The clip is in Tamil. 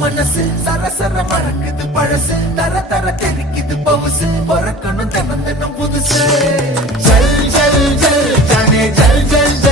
மனசு சரசர மறக்குது பழசு தர தர தெரிக்குது பவுசு பொறக்கணும் தினம் தினம் புதுசு ஜல் ஜல் ஜல் ஜானே ஜல் ஜல் ஜல்